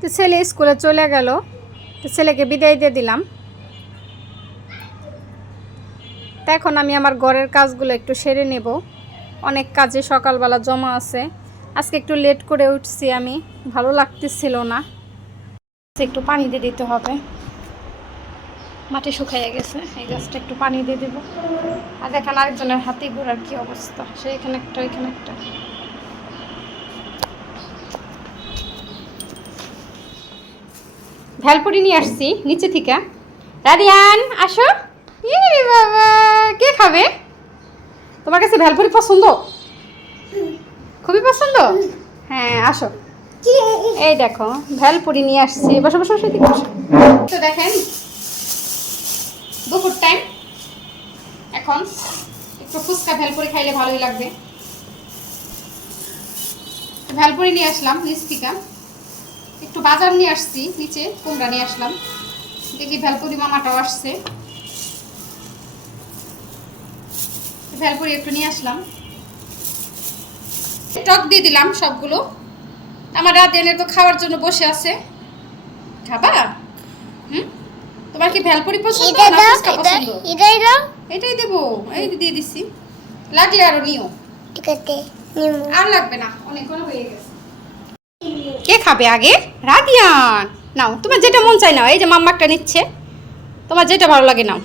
তো ছেলে স্কুলে চলে গেল, তো ছেলেকে বিদায় দিয়ে দিলাম। তো এখন আমি আমার ঘরের কাজগুলো একটু সেরে নেব। অনেক কাজে সকালবেলা জমা আছে। আজকে একটু লেট করে উঠছি আমি, ভালো লাগতেছিল না। একটু পানি দিয়ে দিতে হবে, মাটি শুকাইয়া গেছে। এই গাছটা একটু পানি দিয়ে দেবো। আর দেখেন আরেকজনের হাতে ঘোরার কি অবস্থা, সে এখানে একটা এখানে একটা। ভেলপুরি নিয়ে আসছি নিচে থেকে। রাদিয়ান আসো। ইরে বাবা, কে খাবে? তোমার কাছে ভেলপুরি পছন্দ? খুবই পছন্দ। হ্যাঁ আসো, এই দেখো ভেলপুরি নিয়ে আসছি। বসো বসো বসো, এদিকে বসো। তো দেখেন দুপুর টাইম, এখন একটু ফুচকা ভেলপুরি খাইলে ভালোই লাগবে। ভেলপুরি নিয়ে আসলাম নিচ থেকে। একটু বাজার নিয়ে আসছি নিচে, কুমড়া নিয়ে আসলাম। দেখি ভেলপুরি মামাটাও আসছে, ভেলপুরি একটু নিয়ে আসলাম। টক দিয়ে দিলাম সবগুলো। আমার রাদিয়ানের তো খাওয়ার জন্য বসে আছে। খাবা? তোমার কি ভেলপুরি পছন্দ না ফুচকা পছন্দ? এটাই দেবো, এই দিয়ে দিছি। লাগলে আরো নিও। ঠিক আছে, আর লাগবে না, অনেকগুলো হয়ে গেছে। কে খাবে আগে? রাদিয়ান নাও, তোমার যেটা মন চাই নাও। এই যে মাম্মা একটা নিচ্ছে, তোমার যেটা ভালো লাগে নাও।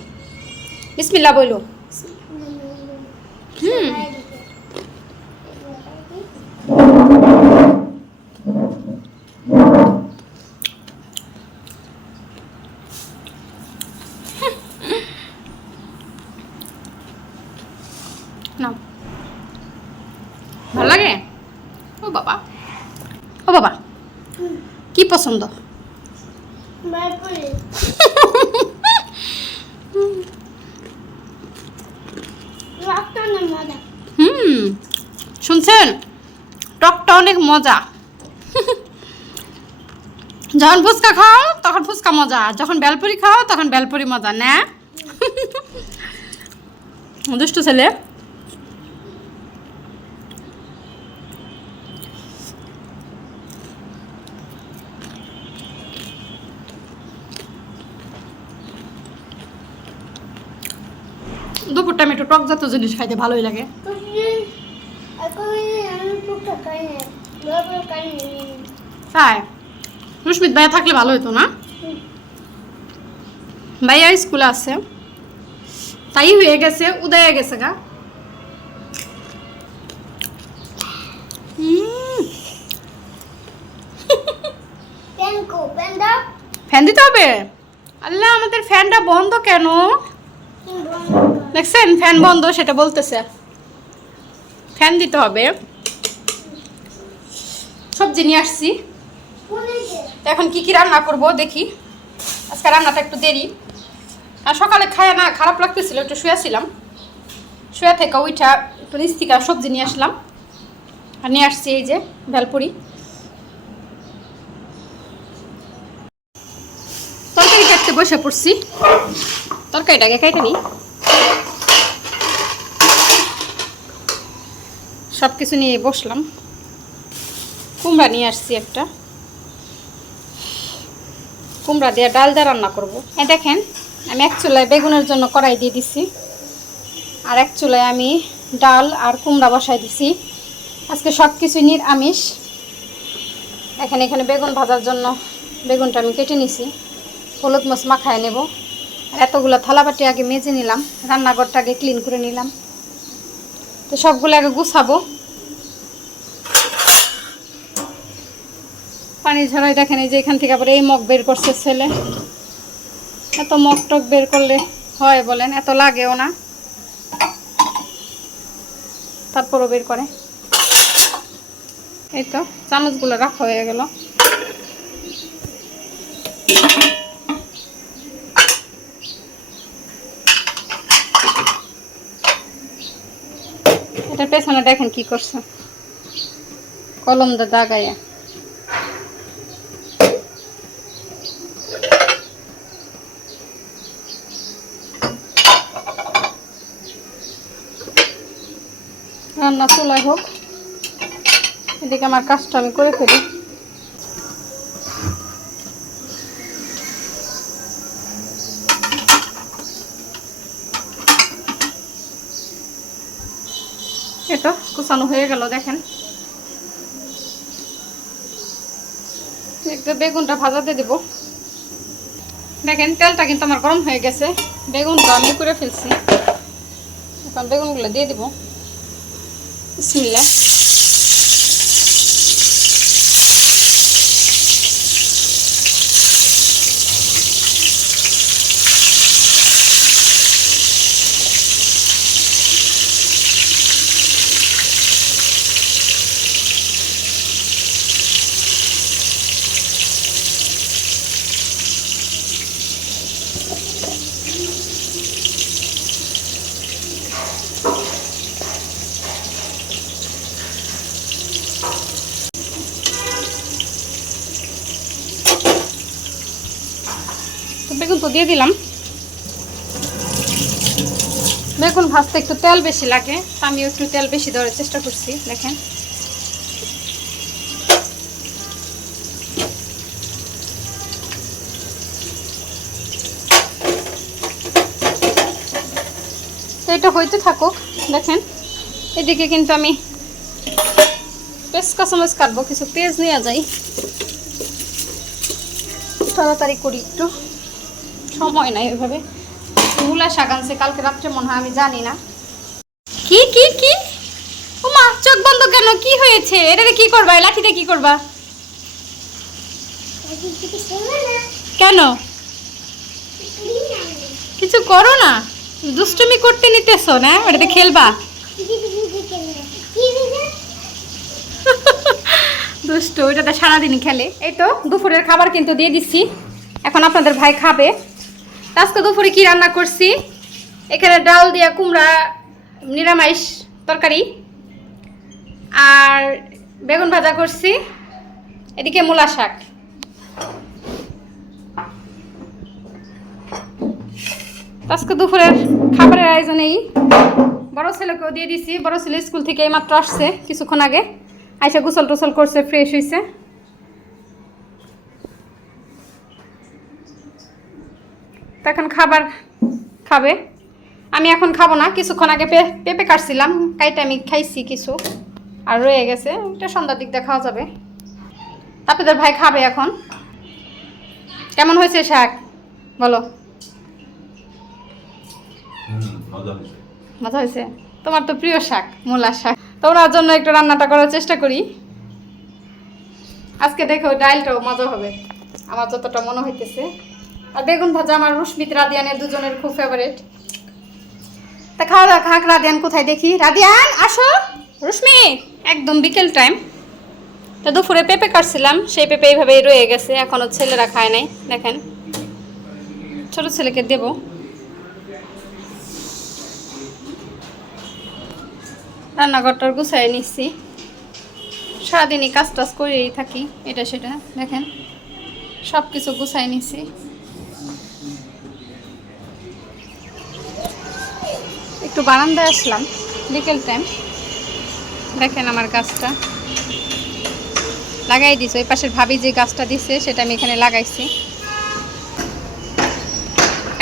বিসমিল্লাহ বলো। নাও, ভালো লাগে? ও বাবা, ও বাবা, কি পছন্দ? শুনছেন, টকটা অনেক মজা। যখন ফুচকা খাও তখন ফুচকা মজা, যখন বেলপুরি খাও তখন বেলপুরি মজা না? দুষ্টু ছেলে। দুপুরটা আমি একটু টক জাতীয় জিনিস খাইতে ভালোই লাগে। তাই রুস্মিত ভাইয়া থাকলে ভালো হতো না? ভাইয়া স্কুলে আছে, তাই হয়ে গেছে, উদয় গেছে গা। ফ্যান দিতে হবে? আল্লাহ, আমাদের ফ্যানটা বন্ধ কেন? দেখছেন ফ্যান বন্ধ, সেটা বলতেছে। ফ্যান দিতে হবে। সবজি নিয়ে আসছি, এখন কি কি রান্না করব দেখি। আজকে রান্নাটা একটু দেরি, আর সকালে খায় না, খারাপ লাগতেছিল, একটু শুয়েছিলাম। শুয়ে থেকে উঠা একটু নিচ থেকে সবজি নিয়ে আসলাম। আর নিয়ে আসছি এই যে ভেলপুরি। তরকারি কাটতে বসে পড়ছি, তরকারিটাকে কেটে নিই। সব কিছু নিয়ে বসলাম। কুমড়া নিয়ে আসছি একটা, কুমড়া দিয়ে ডাল দিয়ে রান্না করবো। এই দেখেন আমি এক চুলায় বেগুনের জন্য কড়াই দিয়ে দিছি, আর এক চুলায় আমি ডাল আর কুমড়া বসাই দিছি। আজকে সব কিছু নিরামিষ। এখানে বেগুন ভাজার জন্য বেগুনটা আমি কেটে নিছি, হলুদ মরিচ মাখায় নেব। আর এতগুলো থালাবাটি আগে মেজে নিলাম, রান্নাঘরটা আগে ক্লিন করে নিলাম। তো সবগুলো আগে গুছাবো। পানি ঝরাই দেখেন, এই যে এখান থেকে আবার এই মগ বের করছে ছেলে। এত মগ টক বের করলে হয় বলেন? এত লাগেও না, তারপরও বের করে। এই তো চামচগুলো রাখা হয়ে গেল। এটার পেছনে দেখেন কি করছে, কলম দিয়ে দাগাইয়া। রান্না চুলায় হোক, এদিকে আমার কাজটা আমি করে ফেলি। এই তো কুচানো হয়ে গেল দেখেন। একটু বেগুনটা ভাজাতে দেব। দেখেন তেলটা কিন্তু আমার গরম হয়ে গেছে, বেগুনটা আমি করে ফেলছি। এখন বেগুনগুলো দিয়ে দিব। বিসমিল্লাহ। বেগুন তো দিয়ে দিলাম। বেগুন ভাজতে একটু তেল বেশি লাগে, আমিও একটু তেল বেশি দেওয়ার চেষ্টা করছি। দেখেন তো এটা হইতে থাকুক। দেখেন এদিকে কিন্তু আমি পেঁয়াজ কাঁচামরিচ কাটবো, কিছু পেঁয়াজ নিয়ে যাই, তাড়াতাড়ি করি, একটু সময় নাই ওইভাবে। মূলা শাক আনছে কালকে রাত্রে মনে হয়, আমি জানি না। কি কি কি ওমা, চোখ বন্ধ কেন? কি হয়েছে? এটাকে কি করবা? লাঠিতে কি করবা? কেন কিছু করো না? দুষ্টুমি করতে নিতেছো না? ওটাতে খেলবা? দুষ্টু, ওইটাতে সারাদিনই খেলে। এই তো দুপুরের খাবার কিন্তু দিয়ে দিচ্ছি, এখন আপনাদের ভাই খাবে। আজকে দুপুরে কি রান্না করছি? এখানে ডাল দিয়া কুমড়া নিরামিষ তরকারি, আর বেগুন ভাজা করছি, এদিকে মূলা শাক। আজকে দুপুরের খাবারের আয়োজনেই বড় ছেলেকেও দিয়ে দিছি। বড় ছেলে স্কুল থেকে এইমাত্র আসছে কিছুক্ষণ আগে, আইসা গোসল টোসল করছে, ফ্রেশ হয়েছে। তো এখন খাবার খাবে, আমি এখন খাবো না। কিছুক্ষণ আগে পেঁপে কাটছিলাম, কাইটা আমি খাইছি কিছু, আর রয়ে গেছে, এটা সন্ধ্যার দিক দিয়ে খাওয়া যাবে। আপনাদের ভাই খাবে এখন। কেমন হয়েছে শাক বলো? মজা হয়েছে? তোমার তো প্রিয় শাক মূলা শাক, তো ওনার জন্য একটু রান্নাটা করার চেষ্টা করি আজকে। দেখো ডালটাও মজা হবে আমার যতটা মনে হইতেছে। আর বেগুন ভাজা আমার রুশমিত রাদিয়ানের দুজনের খুব ফেভারিট। তা খাওয়া দাওয়া খাক। রাদিয়ান কোথায় দেখি? রাদিয়ান আসো। রুশমি একদম বিকেল টাইম। তো দুপুরে পেঁপে কাটছিলাম, সেই পেঁপে এইভাবেই রয়ে গেছে, এখনও ছেলেরা খায় নাই। দেখেন ছোট ছেলেকে দেব। রান্নাঘরটার গুছাই নিচ্ছি, সারাদিনই কাজ টাজ করেই থাকি এটা সেটা। দেখেন সব কিছু গুছাই নিচ্ছি। একটু বারান্দায় আসলাম বিকেল টাইম। দেখেন আমার গাছটা লাগাই দিছে, ওই পাশের ভাবি যে গাছটা দিছে সেটা আমি এখানে লাগাইছি,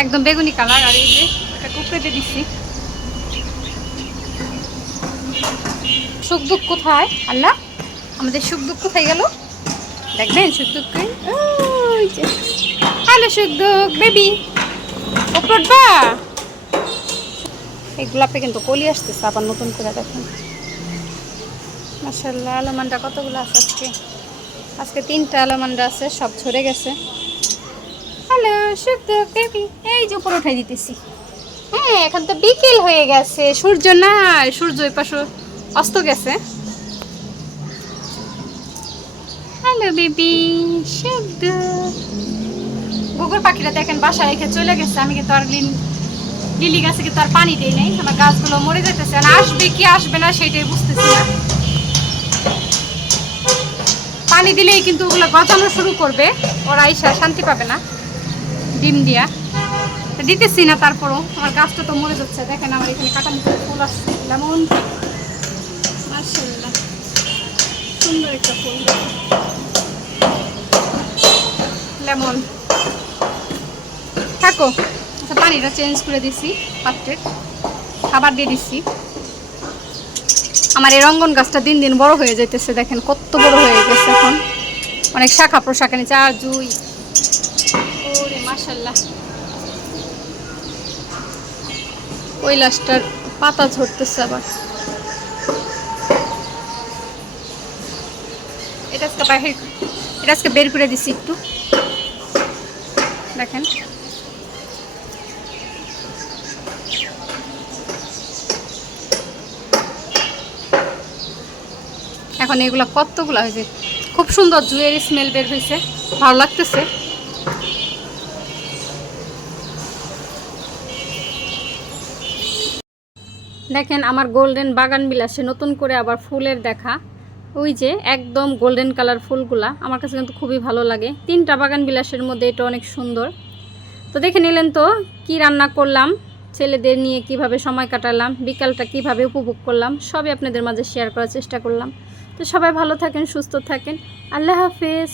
একদম বেগুনি কালার। আর এই যে একটা কুকড়েতে দিচ্ছি। সুখ দুঃখ কোথায়? আল্লাহ আমাদের সুখ দুঃখ কোথায় গেল? দেখবেন সুখ দুঃখ। হ্যালো সুখ দুঃখ বেবি, ওপরটা এই গোলাপে কিন্তু কলি আসতেছে আবার নতুন করে। দেখেন মাশাআল্লাহ, আলমন্ডা কতগুলো আছে আজকে? আজকে 3টা আলমন্ডা আছে, সব ঝরে গেছে। হ্যালো সুখ দুঃখ বেবি, এই যে উপরে উঠাই দিতেছি। হ্যাঁ এখন তো বিকেল হয়ে গেছে, সূর্য নাই, সূর্য ওই পাশে অস্ত গেছে। হ্যালো বেবি সুখ দুঃখ। গুগল পাখিটা দেখেন বাসা রেখে চলে গেছে। আমি কিন্তু আর লিলি গাছে কিন্তু আর পানি দিই নাই, আমার গাছগুলো মরে যেতেছে। আসবে কি আসবে না সেটাই বুঝতেছি না। পানি দিলেই কিন্তু ওগুলো গজানো শুরু করবে, ওরা আইসা শান্তি পাবে না ডিম দিয়া। দিতেছি না, তারপরও আমার গাছটা তো মরে যাচ্ছে। দেখেন আমার এখানে কাটামুটি ফুল আসছে, লেমন মাশাআল্লাহ সুন্দর একটা ফুল লেমন। থাকো। আচ্ছা পানিটা চেঞ্জ করে দিছি, পাত্রে খাবার দিয়ে দিচ্ছি। আমার এই রঙ্গন গাছটা দিন দিন বড় হয়ে যাইতেছে, দেখেন কত বড় হয়ে গেছে এখন, অনেক শাখা প্রশাখা নিচে। আর জুই, ওরে মাশাআল্লাহ, কৈলাসটার পাতা ঝরতেছে আবার। এটা আজকে বের করে দিছি একটু, দেখেন। এখন এগুলা কতগুলা হয়েছে, খুব সুন্দর জুয়ের স্মেল বের হয়েছে, ভালো লাগতেছে। দেখেন আমার গোল্ডেন বাগান বিলাসে নতুন করে আবার ফুলের দেখা, ওই যে একদম গোল্ডেন কালার ফুলগুলা আমার কাছে কিন্তু খুবই ভালো লাগে। 3টা বাগান বিলাসের মধ্যে এটা অনেক সুন্দর। তো দেখে নিলেন তো কি রান্না করলাম, ছেলেদের নিয়ে কিভাবে সময় কাটালাম, বিকালটা কিভাবে উপভোগ করলাম, সবই আপনাদের মাঝে শেয়ার করার চেষ্টা করলাম। তো সবাই ভালো থাকেন, সুস্থ থাকেন, আল্লাহ হাফেজ।